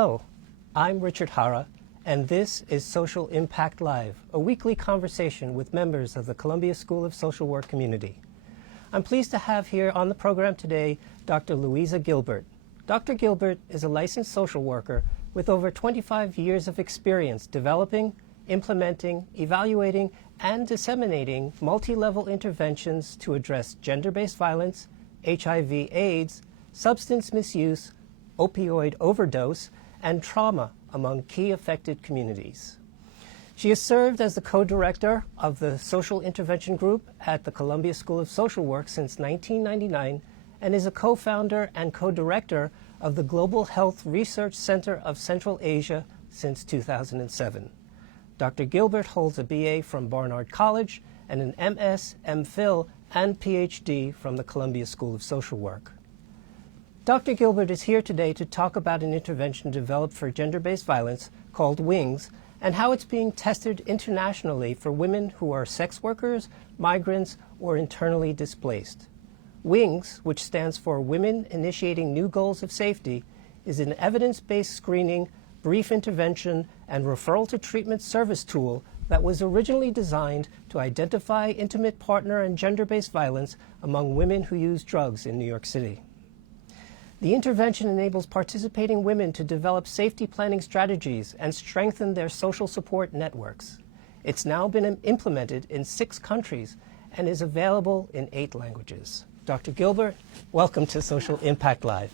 Hello, I'm Richard Hara, and this is Social Impact Live, a weekly conversation with members of the Columbia School of Social Work community. I'm pleased to have here on the program today Dr. Louisa Gilbert. Dr. Gilbert is a licensed social worker with over 25 years of experience developing, implementing, evaluating, and disseminating multi-level interventions to address gender-based violence, HIV/AIDS, substance misuse, opioid overdose, and trauma among key affected communities. She has served as the co-director of the Social Intervention Group at the Columbia School of Social Work since 1999 and is a co-founder and co-director of the Global Health Research Center of Central Asia since 2007. Dr. Gilbert holds a BA from Barnard College and an MS, MPhil, and PhD from the Columbia School of Social Work. Dr. Gilbert is here today to talk about an intervention developed for gender-based violence called WINGS and how it's being tested internationally for women who are sex workers, migrants, or internally displaced. WINGS, which stands for Women Initiating New Goals of Safety, is an evidence-based screening, brief intervention, and referral to treatment service tool that was originally designed to identify intimate partner and gender-based violence among women who use drugs in New York City. The intervention enables participating women to develop safety planning strategies and strengthen their social support networks. It's now been implemented in 6 countries and is available in 8 languages. Dr. Gilbert, welcome to Social Impact Live.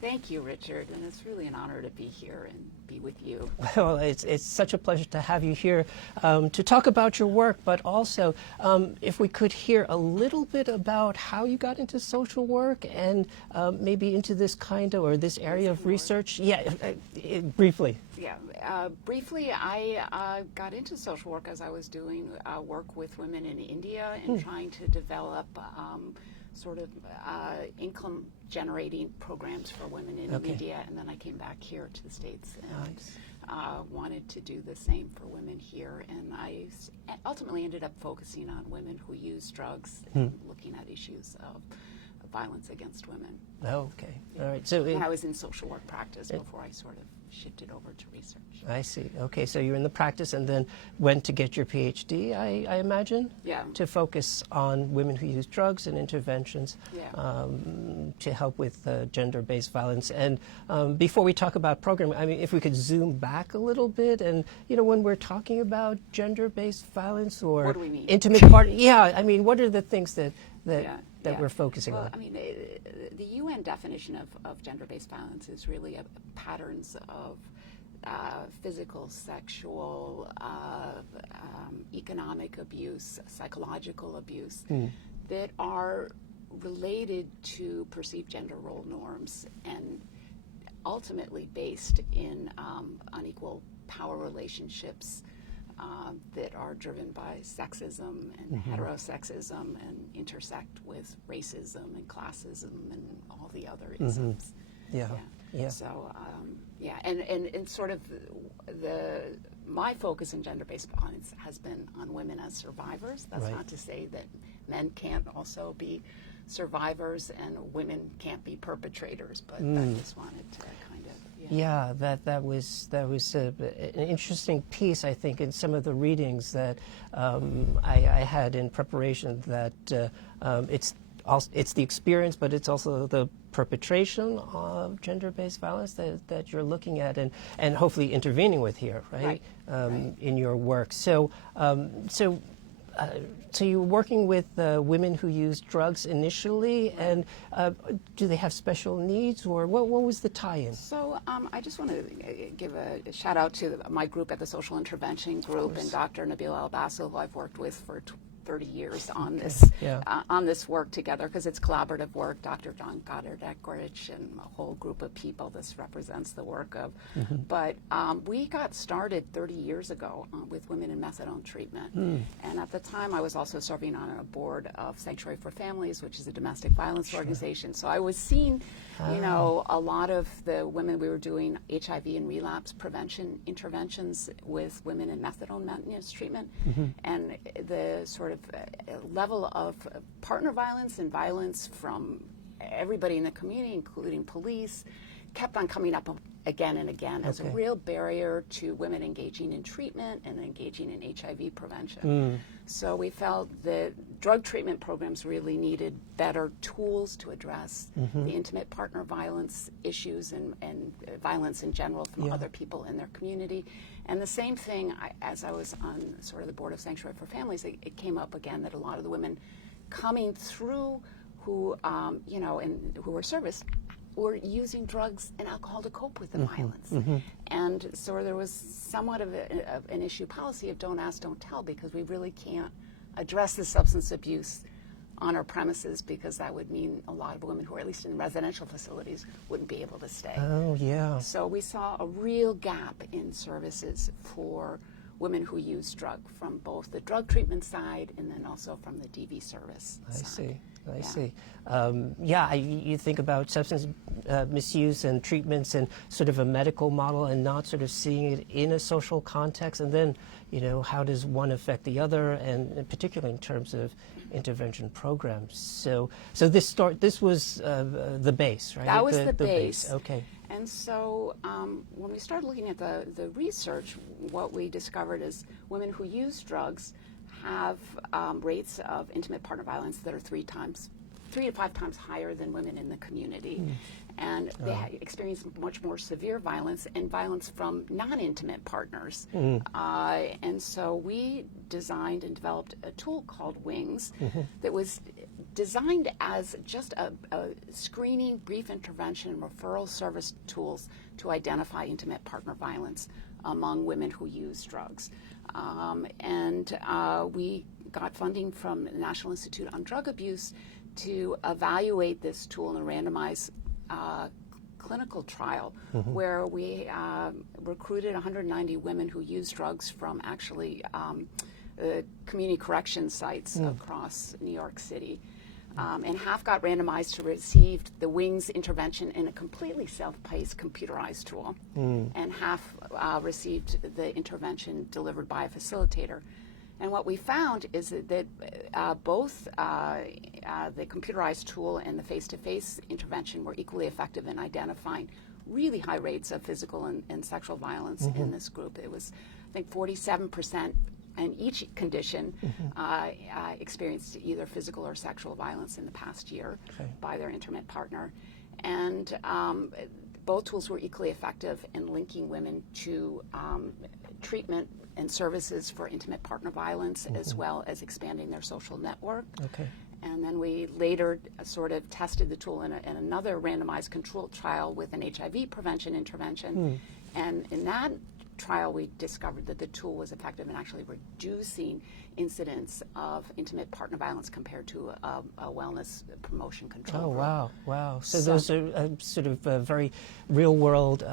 Thank you, Richard, and it's really an honor to be here and be with you. Well, it's such a pleasure to have you here to talk about your work, but also if we could hear a little bit about how you got into social work and maybe into this kind of, or this area of research. Yeah, briefly. Yeah, briefly, I got into social work as I was doing work with women in India and trying to develop sort of income-generating programs for women in India, and then I came back here to the States and wanted to do the same for women here, and I ultimately ended up focusing on women who use drugs and looking at issues of violence against women. Okay, all right. So and I was in social work practice before I sort of shifted over to research. I see. Okay, so you're in the practice and then went to get your PhD, I imagine? Yeah. To focus on women who use drugs and interventions to help with gender-based violence. And before we talk about programming, I mean, if we could zoom back a little bit and, you know, when we're talking about gender-based violence or what do we mean? Intimate part, I mean, what are the things that we're focusing on? I mean, the UN definition of gender-based violence is really patterns of physical, sexual, economic abuse, psychological abuse that are related to perceived gender role norms and ultimately based in unequal power relationships that are driven by sexism and heterosexism and intersect with racism and classism and all the other isms. So, and sort of my focus in gender-based violence has been on women as survivors. That's not to say that men can't also be survivors and women can't be perpetrators, but I just wanted to kind of that was an interesting piece, I think, in some of the readings that I had in preparation, that it's the experience, but it's also the perpetration of gender-based violence that you're looking at and hopefully intervening with here, right? In your work. So you're working with women who use drugs initially, and do they have special needs, or what was the tie-in? So I just want to give a shout out to my group at the Social Intervention Group and Dr. Nabil Al-Bassel, who I've worked with for 30 years on this work together, because it's collaborative work. Dr. John Goddard-Eckrich and a whole group of people this represents the work of. But we got started 30 years ago with women in methadone treatment. And at the time, I was also serving on a board of Sanctuary for Families, which is a domestic violence organization. So I was seeing, you know, a lot of the women. We were doing HIV and relapse prevention interventions with women in methadone maintenance treatment. And the sort of level of partner violence and violence from everybody in the community, including police, kept on coming up again and again as a real barrier to women engaging in treatment and engaging in HIV prevention. So we felt that drug treatment programs really needed better tools to address the intimate partner violence issues and violence in general from other people in their community. And the same thing, as I was on sort of the board of Sanctuary for Families, it came up again that a lot of the women coming through who, and who were serviced were using drugs and alcohol to cope with the violence. And so there was somewhat of an issue policy of don't ask, don't tell, because we really can't address the substance abuse on our premises, because that would mean a lot of women who are at least in residential facilities wouldn't be able to stay. Oh, yeah. So we saw a real gap in services for women who use drug, from both the drug treatment side and then also from the DV service side. I see. You think about substance misuse and treatments and sort of a medical model and not sort of seeing it in a social context, and then, how does one affect the other, and particularly in terms of intervention programs. So this was the base, right? That was the base. Okay. And so when we started looking at the research, what we discovered is women who use drugs have rates of intimate partner violence that are 3 to 5 times higher than women in the community. And they experience much more severe violence and violence from non-intimate partners. And so we designed and developed a tool called WINGS that was designed as just a screening, brief intervention, and referral service tools to identify intimate partner violence among women who use drugs. We got funding from the National Institute on Drug Abuse to evaluate this tool in a randomized clinical trial where we recruited 190 women who use drugs from actually community correction sites across New York City. And half got randomized to receive the WINGS intervention in a completely self-paced computerized tool, and half received the intervention delivered by a facilitator. And what we found is that both the computerized tool and the face-to-face intervention were equally effective in identifying really high rates of physical and sexual violence in this group. It was, I think, 47%. And each condition experienced either physical or sexual violence in the past year by their intimate partner. And both tools were equally effective in linking women to treatment and services for intimate partner violence, as well as expanding their social network. And then we later sort of tested the tool in another randomized controlled trial with an HIV prevention intervention. And in that trial, we discovered that the tool was effective in actually reducing incidents of intimate partner violence compared to a wellness promotion control group. Wow. So those are sort of very real-world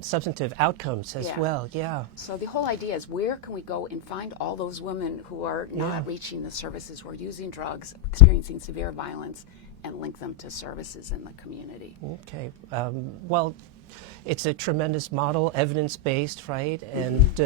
substantive outcomes as well, So the whole idea is, where can we go and find all those women who are not reaching the services, who are using drugs, experiencing severe violence, and link them to services in the community? Okay. Well, it's a tremendous model, evidence-based, right? And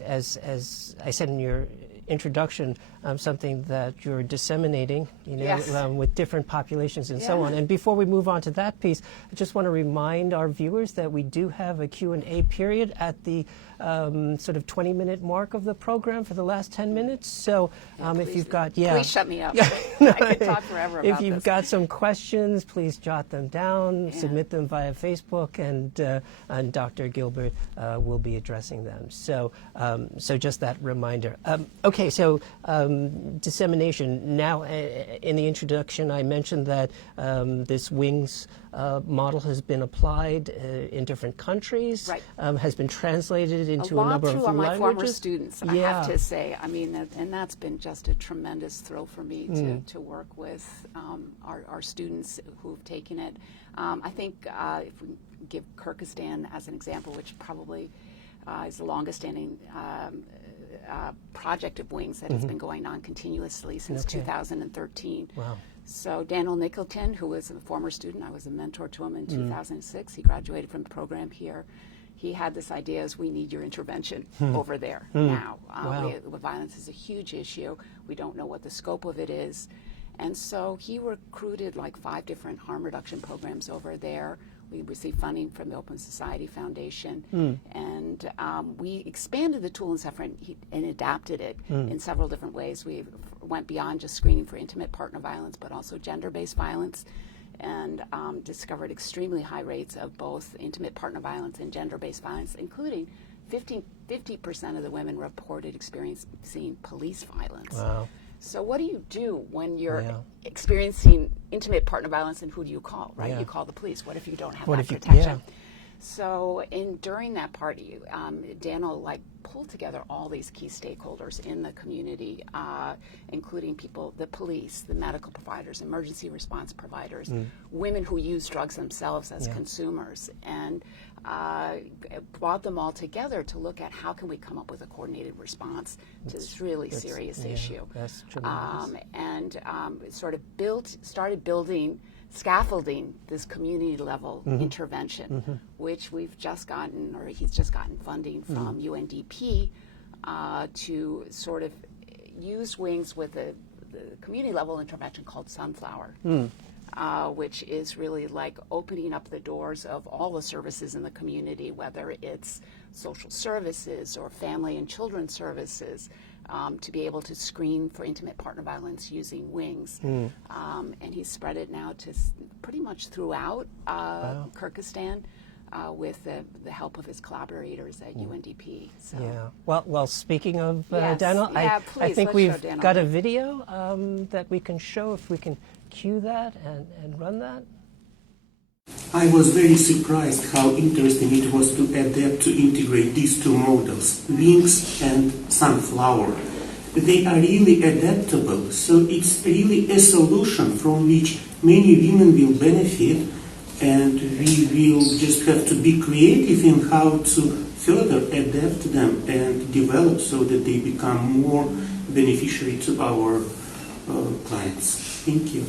as I said in your introduction, something that you're disseminating, with different populations and so on. And before we move on to that piece, I just want to remind our viewers that we do have a Q&A period at the sort of 20-minute mark of the program for the last 10 minutes. So if you've got, Please shut me up. I could talk forever about If you've got some questions, please jot them down, submit them via Facebook, and Dr. Gilbert will be addressing them. So just that reminder. Okay, so dissemination. Now, in the introduction, I mentioned that this WINGS model has been applied in different countries, has been translated into a number of languages. A lot through my former students, I have to say. I mean, and that's been just a tremendous thrill for me to work with our students who've taken it. I think if we give Kyrgyzstan as an example, which probably is the longest-standing project of WINGS that has been going on continuously since 2013. Wow. So Daniel Nicholton, who was a former student, I was a mentor to him in 2006. He graduated from the program here. He had this idea: is we need your intervention over there now. Violence is a huge issue. We don't know what the scope of it is. And so he recruited like 5 different harm reduction programs over there We receive funding from the Open Society Foundation, and we expanded the tool and adapted it in several different ways. We went beyond just screening for intimate partner violence, but also gender-based violence, and discovered extremely high rates of both intimate partner violence and gender-based violence, including 50% of the women reported experiencing police violence. Wow. So what do you do when you're experiencing intimate partner violence, and who do you call, right? Yeah. You call the police. What if you don't have What that if you- protection? So during that party, Dan will pull together all these key stakeholders in the community, including people, the police, the medical providers, emergency response providers, women who use drugs themselves as consumers, and brought them all together to look at how can we come up with a coordinated response to this really serious issue. That's tremendous. And started building scaffolding this community level intervention, which we've just gotten, or he's just gotten funding from UNDP to sort of use wings with the community level intervention called Sunflower, which is really like opening up the doors of all the services in the community, whether it's social services or family and children's services, to be able to screen for intimate partner violence using wings. And he's spread it now to pretty much throughout Kyrgyzstan with the help of his collaborators at UNDP. So. Yeah. Well, speaking of Yes. Daniel, Yeah, I please, think let's we've show Daniel. got a video that we can show, if we can cue that and run that. I was very surprised how interesting it was to adapt to integrate these two models, wings and sunflower. They are really adaptable, so it's really a solution from which many women will benefit, and we will just have to be creative in how to further adapt them and develop so that they become more beneficiary to our clients. Thank you.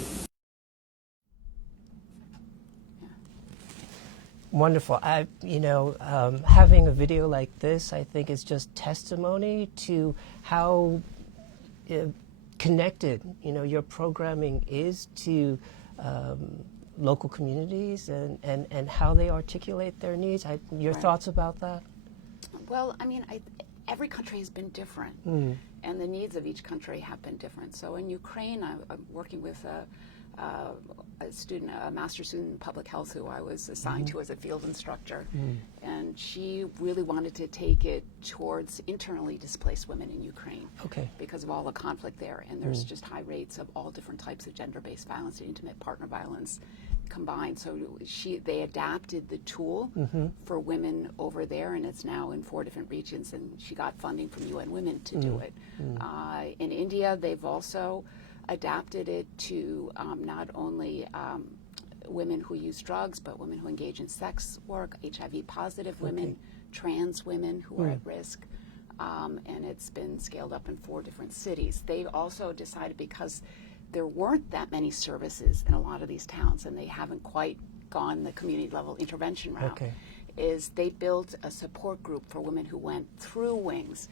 Wonderful. Having a video like this, I think, is just testimony to how connected, your programming is to local communities and how they articulate their needs. Your thoughts about that? Well, every country has been different, and the needs of each country have been different. So in Ukraine, I'm working with a master's student in public health who I was assigned to as a field instructor, and she really wanted to take it towards internally displaced women in Ukraine because of all the conflict there, and there's just high rates of all different types of gender-based violence and intimate partner violence combined. So they adapted the tool for women over there, and it's now in 4 different regions, and she got funding from UN Women to do it. In India, they've also adapted it to not only women who use drugs, but women who engage in sex work, HIV positive women, trans women who are at risk, and it's been scaled up in 4 different cities. They also decided, because there weren't that many services in a lot of these towns, and they haven't quite gone the community level intervention route, is they built a support group for women who went through wings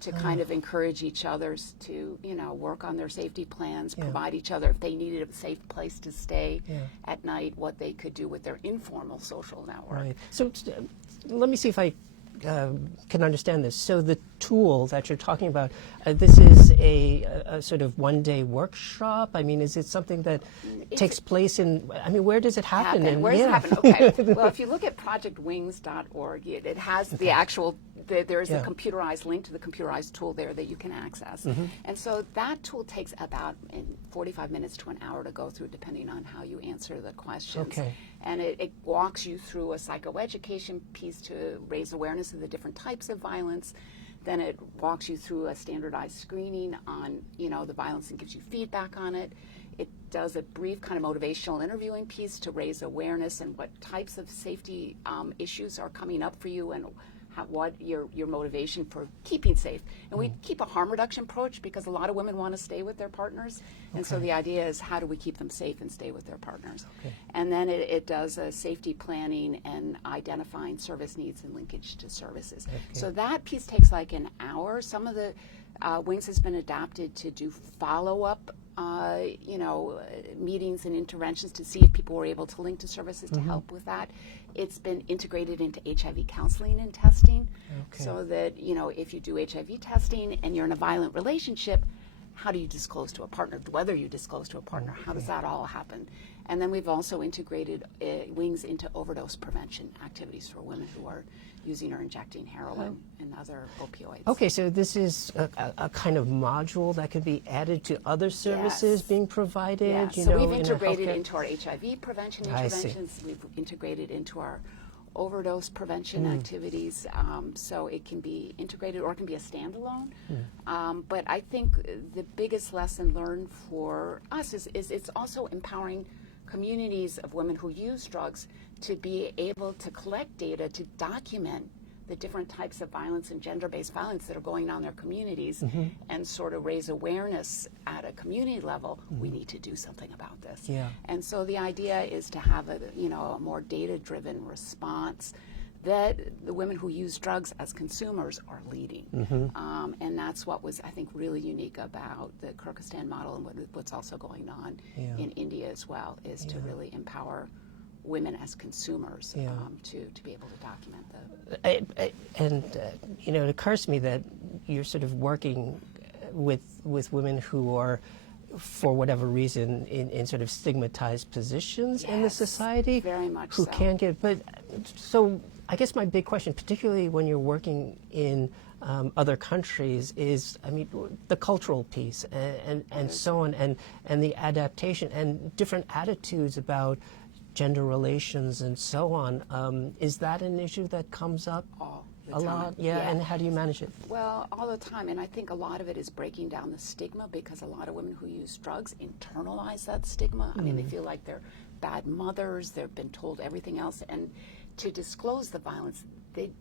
to kind of encourage each others to, work on their safety plans, provide each other, if they needed a safe place to stay at night, what they could do with their informal social network. Right. So let me see if I can understand this. So the tool that you're talking about, this is a sort of one-day workshop? Is it something that takes place in, where does it happen? Where does it happen? Okay. Well, if you look at projectwings.org, it has the actual, there is a computerized link to the computerized tool there that you can access. And so that tool takes about 45 minutes to an hour to go through, depending on how you answer the questions. And it walks you through a psychoeducation piece to raise awareness of the different types of violence. Then it walks you through a standardized screening on, the violence and gives you feedback on it. It does a brief kind of motivational interviewing piece to raise awareness and what types of safety issues are coming up for you, and what your motivation for keeping safe. And we keep a harm reduction approach because a lot of women want to stay with their partners. And so the idea is, how do we keep them safe and stay with their partners? And then it does a safety planning and identifying service needs and linkage to services. So that piece takes like an hour. Some of the Wings has been adapted to do follow-up meetings and interventions to see if people were able to link to services to help with that. It's been integrated into HIV counseling and testing, so that, if you do HIV testing and you're in a violent relationship, how do you disclose to a partner? Whether you disclose to a partner, how does that all happen? And then we've also integrated wings into overdose prevention activities for women who are using or injecting heroin and other opioids. Okay, so this is a kind of module that could be added to other services being provided. Yeah. So we've integrated into our HIV prevention interventions. We've integrated into our overdose prevention activities, so it can be integrated or it can be a standalone. But I think the biggest lesson learned for us is it's also empowering communities of women who use drugs to be able to collect data to document the different types of violence and gender-based violence that are going on in their communities, and sort of raise awareness at a community level. We need to do something about this. And so the idea is to have a more data-driven response that the women who use drugs as consumers are leading. And that's what was, I think, really unique about the Kyrgyzstan model, and what's also going on in India as well, is to really empower women as consumers to be able to document it occurs to me that you're sort of working with women who are, for whatever reason, in sort of stigmatized positions in the society. Very much who so. Can get, but so I guess my big question, particularly when you're working in other countries, is, the cultural piece and so on, and the adaptation and different attitudes about gender relations and so on. Is that an issue that comes up all the a time? lot? Yeah, and how do you manage it? Well, all the time, and I think a lot of it is breaking down the stigma, because a lot of women who use drugs internalize that stigma. They feel like they're bad mothers, they've been told everything else, and to disclose the violence, they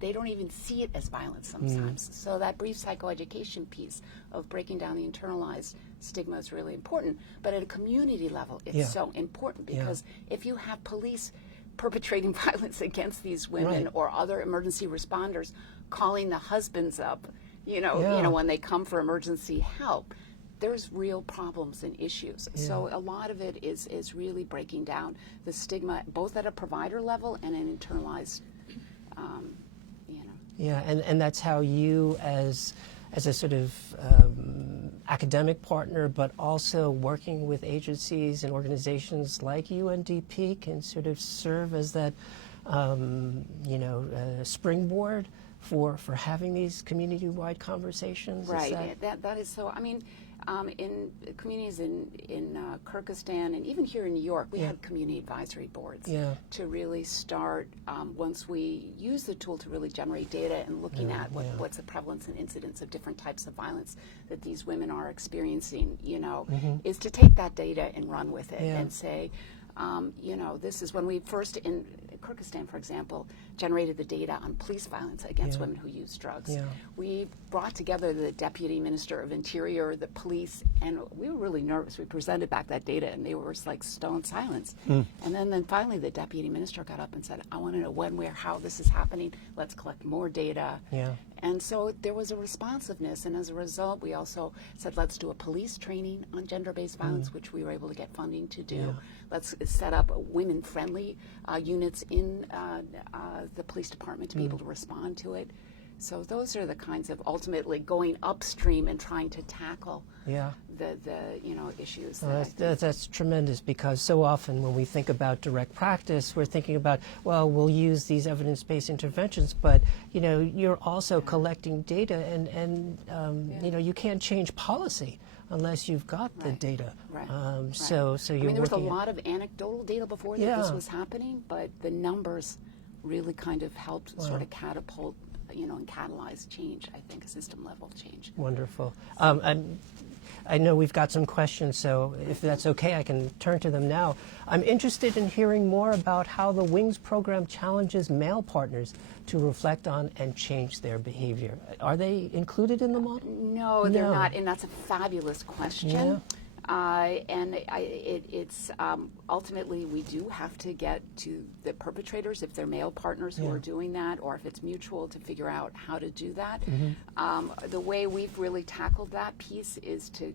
don't even see it as violence sometimes. So that brief psychoeducation piece of breaking down the internalized stigma is really important. But at a community level, it's so important, because if you have police perpetrating violence against these women, or other emergency responders calling the husbands up, when they come for emergency help, there's real problems and issues. So a lot of it is really breaking down the stigma, both at a provider level and an internalized, Yeah, and that's how you, as a sort of academic partner, but also working with agencies and organizations like UNDP, can sort of serve as that, springboard for having these community-wide conversations. Right. That is so. In communities in Kyrgyzstan and even here in New York, we have community advisory boards to really start, once we use the tool to really generate data and looking at what's the prevalence and incidence of different types of violence that these women are experiencing, is to take that data and run with it and say, this is when we first, in Kyrgyzstan, for example, generated the data on police violence against women who use drugs. We brought together the Deputy Minister of Interior, the police, and we were really nervous. We presented back that data, and they were like stone silence. And then finally the Deputy Minister got up and said, I want to know when, where, how this is happening. Let's collect more data. And so there was a responsiveness, and as a result, we also said, let's do a police training on gender-based violence, which we were able to get funding to do. Let's set up women-friendly units in the police department to be able to respond to it. So those are the kinds of, ultimately, going upstream and trying to tackle the issues. That's tremendous, because so often when we think about direct practice, we're thinking about, well, we'll use these evidence-based interventions, but you're also collecting data, and you can't change policy unless you've got the data. So you're there was a lot of anecdotal data before that this was happening, but the numbers really kind of helped sort of catapult, and catalyze change, I think, system-level change. Wonderful. I know we've got some questions, so if that's okay, I can turn to them now. I'm interested in hearing more about how the WINGS program challenges male partners to reflect on and change their behavior. Are they included in the model? No, they're not, and that's a fabulous question. It's ultimately, we do have to get to the perpetrators, if they're male partners who are doing that, or if it's mutual, to figure out how to do that. The way we've really tackled that piece is to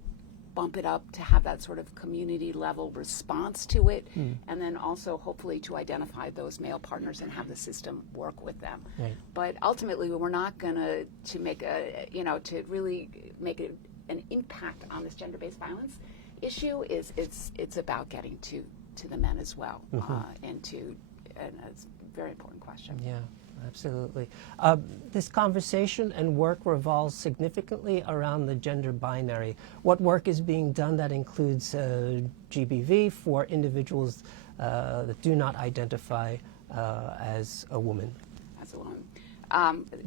bump it up to have that sort of community level response to it, and then also hopefully to identify those male partners and have the system work with them. Right. But ultimately, we're not going to make to really make an impact on this gender-based violence issue. It's about getting to the men as well, and it's a very important question. Yeah, absolutely. This conversation and work revolves significantly around the gender binary. What work is being done that includes GBV for individuals that do not identify as a woman? As a woman.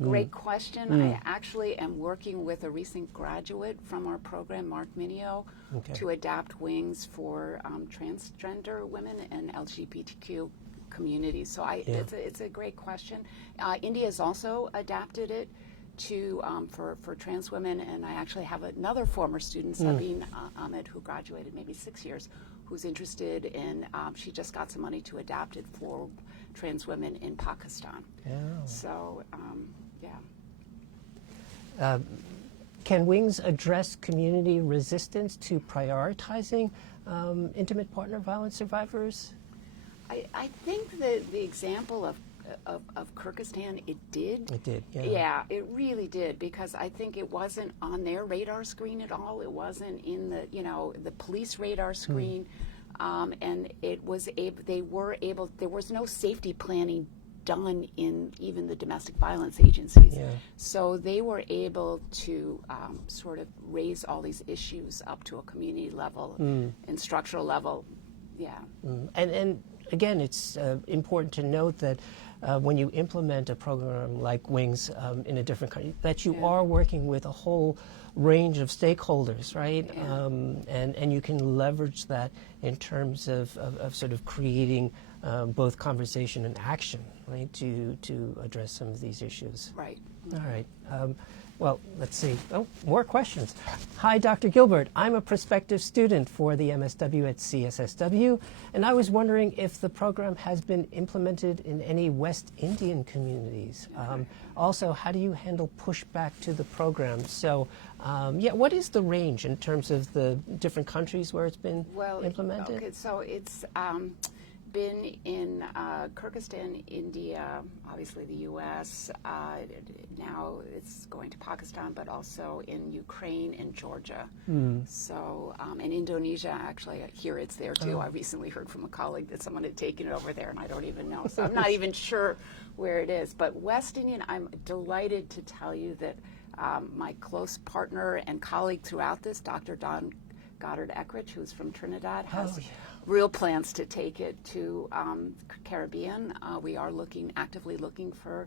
Great question. I actually am working with a recent graduate from our program, Mark Minio, to adapt wings for transgender women and LGBTQ communities. So it's a great question. India has also adapted it to for trans women, and I actually have another former student, Sabine Ahmed, who graduated maybe 6 years, who's interested in, she just got some money to adapt it for trans women in Pakistan. Yeah. So, Can Wings address community resistance to prioritizing intimate partner violence survivors? I think the example of Kyrgyzstan, it did. It did, yeah. Yeah, it really did, because I think it wasn't on their radar screen at all. It wasn't in the police radar screen, and it was they were able. There was no safety planning done in even the domestic violence agencies. Yeah. So they were able to sort of raise all these issues up to a community level and structural level. Yeah. And again, it's important to note that when you implement a program like Wings in a different country, that you are working with a whole range of stakeholders, right? Yeah. And you can leverage that in terms of sort of creating both conversation and action, right, to address some of these issues. Right. All right. Well, let's see. Oh, more questions. Hi, Dr. Gilbert. I'm a prospective student for the MSW at CSSW, and I was wondering if the program has been implemented in any West Indian communities. Also, how do you handle pushback to the program? So, what is the range in terms of the different countries where it's been implemented? Okay, so it's been in Kyrgyzstan, India, obviously the U.S. Now it's going to Pakistan, but also in Ukraine and Georgia. So, and Indonesia, actually, here it's there too. I recently heard from a colleague that someone had taken it over there, and I don't even know. So I'm not even sure where it is. But West Indian, I'm delighted to tell you that my close partner and colleague throughout this, Dr. Don Goddard-Eckrich, who's from Trinidad, has real plans to take it to Caribbean. We are actively looking for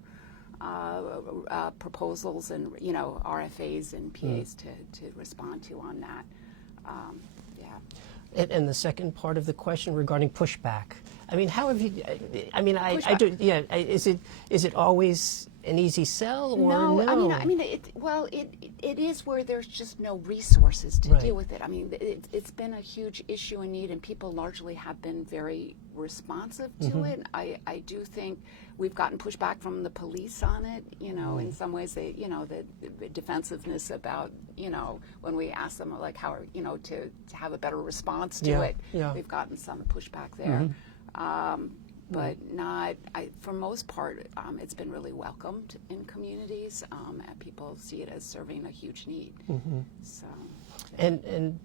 proposals and RFAs and PAs to respond to on that. And the second part of the question regarding pushback. I mean, how have you? I mean, I do. Yeah. Is it always an easy sell or no? I mean, it is where there's just no resources to deal with it. I mean, it's been a huge issue and need, and people largely have been very responsive to it. I do think we've gotten pushback from the police on it. In some ways, they, the defensiveness about, when we ask them like how, to have a better response to it. Yeah. We've gotten some pushback there. But for most part, it's been really welcomed in communities, and people see it as serving a huge need. So, and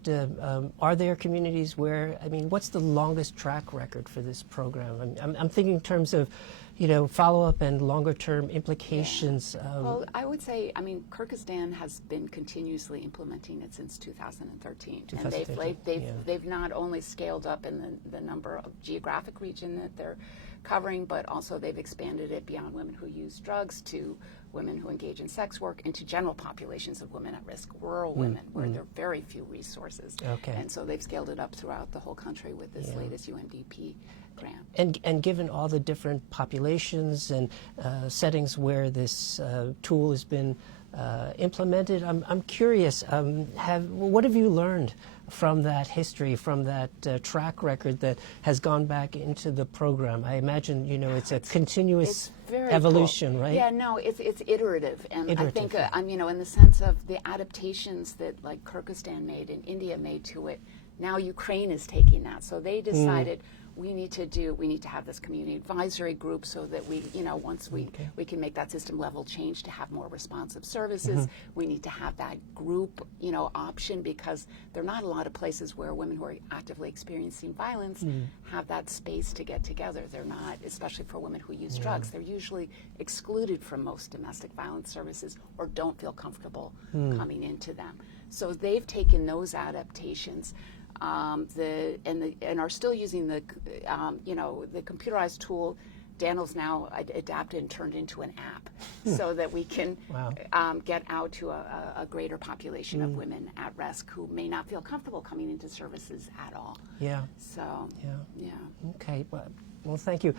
are there communities where, I mean, what's the longest track record for this program? I'm thinking in terms of, follow-up and longer-term implications. Well, I would say, Kyrgyzstan has been continuously implementing it since 2013. And they've not only scaled up in the number of geographic region that they're covering, but also they've expanded it beyond women who use drugs to women who engage in sex work and to general populations of women at risk, rural women, where there are very few resources. Okay. And so they've scaled it up throughout the whole country with this latest UNDP grant. And given all the different populations and settings where this tool has been implemented. I'm curious, what have you learned from that history, from that track record that has gone back into the program? I imagine, you know, it's a continuous evolution, cool. right? Yeah, no, it's iterative. And Iterative, I think, yeah. you know, in the sense of the adaptations that like Kyrgyzstan made and India made to it, now Ukraine is taking that. So they decided we need to have this community advisory group so that we, you know, once we can make that system level change to have more responsive services. We need to have that group, you know, option, because there are not a lot of places where women who are actively experiencing violence have that space to get together. They're not, especially for women who use drugs, they're usually excluded from most domestic violence services or don't feel comfortable coming into them. So they've taken those adaptations. And are still using the you know, the computerized tool. Daniel's now adapted and turned into an app so that we can get out to a greater population of women at risk who may not feel comfortable coming into services at all. Yeah. So, yeah. Okay. Well, thank you.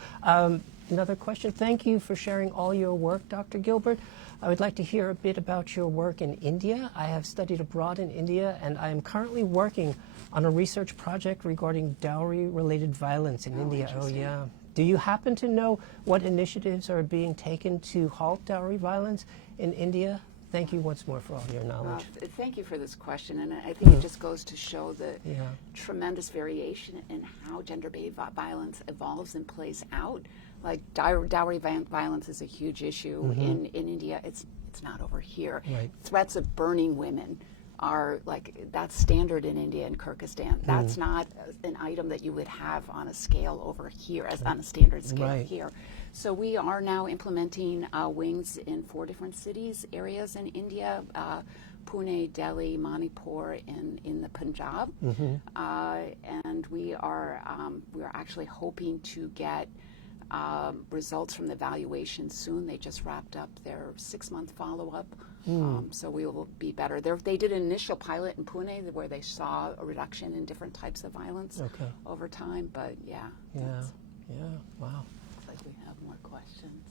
Another question. Thank you for sharing all your work, Dr. Gilbert. I would like to hear a bit about your work in India. I have studied abroad in India, and I am currently working on a research project regarding dowry-related violence in India. Oh, yeah. Do you happen to know what initiatives are being taken to halt dowry violence in India? Thank you once more for all your knowledge. Thank you for this question, and I think it just goes to show the tremendous variation in how gender-based violence evolves and plays out. Like dowry violence is a huge issue in India. It's not over here. Right. Threats of burning women are like, that's standard in India and Kyrgyzstan. That's not an item that you would have on a scale over here, as on a standard scale here. So we are now implementing wings in 4 different cities, areas in India, Pune, Delhi, Manipur, and in the Punjab. And we are actually hoping to get results from the evaluation soon. They just wrapped up their 6-month follow-up, so we will be better. They did an initial pilot in Pune where they saw a reduction in different types of violence over time, but Wow. Looks like we have more questions.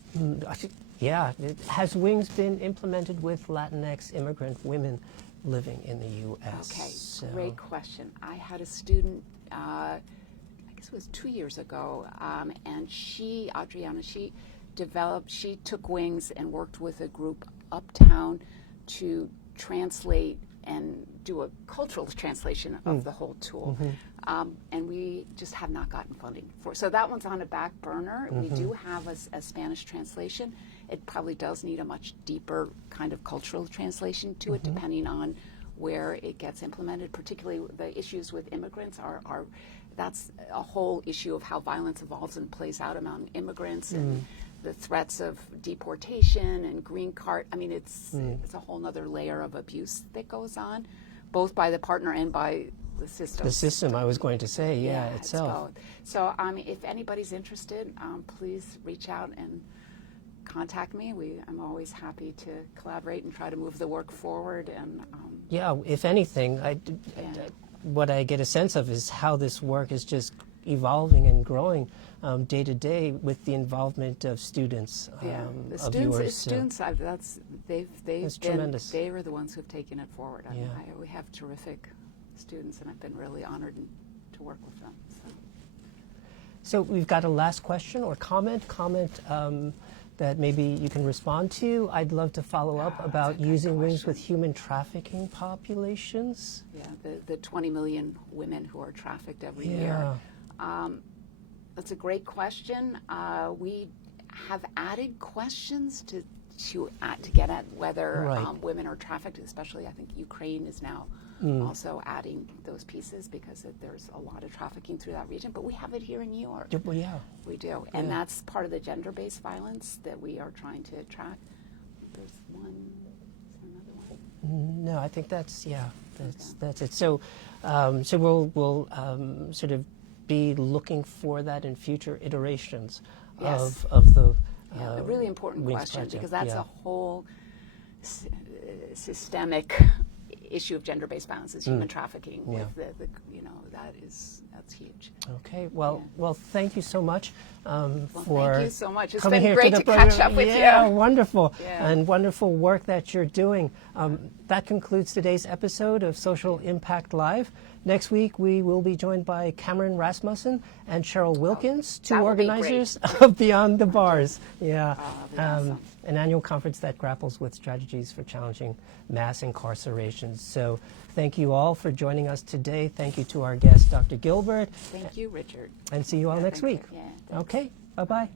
Has WINGS been implemented with Latinx immigrant women living in the U.S.? Okay, great question. I had a student, I guess it was 2 years ago, and Adriana, she took WINGS and worked with a group uptown to translate and do a cultural translation of the whole tool. And we just have not gotten funding for it. So that one's on a back burner. We do have a Spanish translation. It probably does need a much deeper kind of cultural translation to it, depending on where it gets implemented. Particularly the issues with immigrants are that's a whole issue of how violence evolves and plays out among immigrants and the threats of deportation and green card. I mean, it's a whole other layer of abuse that goes on, both by the partner and by the system. The system, I was going to say, itself. So if anybody's interested, please reach out and contact me. I'm always happy to collaborate and try to move the work forward. And if anything, what I get a sense of is how this work is just evolving and growing day to day with the involvement of students. The of students, that's tremendous. They are the ones who've taken it forward. We have terrific students, and I've been really honored to work with them. So we've got a last question or comment that maybe you can respond to. I'd love to follow up about using WINGS with human trafficking populations. Yeah, the 20 million women who are trafficked every year. That's a great question. We have added questions to get at whether women are trafficked, especially I think Ukraine is now also adding those pieces because there's a lot of trafficking through that region. But we have it here in New York. We do. And that's part of the gender-based violence that we are trying to track. There's one. Is there another one? No, I think that's it. So we'll sort of be looking for that in future iterations of the a really important question project. Because that's a whole systemic issue of gender-based violence is human trafficking with that's huge. Okay. Well, thank you so much for thank you so much. It's coming been here great to to the catch program. up with yeah, you. Wonderful. Yeah. And wonderful work that you're doing. That concludes today's episode of Social Impact Live. Next week, we will be joined by Cameron Rasmussen and Cheryl Wilkins, two that will be organizers of Beyond the Bars. Yeah. that'll be awesome. An annual conference that grapples with strategies for challenging mass incarcerations. So thank you all for joining us today. Thank you to our guest, Dr. Gilbert. Thank you, Richard. And see you all next week. Yeah. Okay. Bye-bye.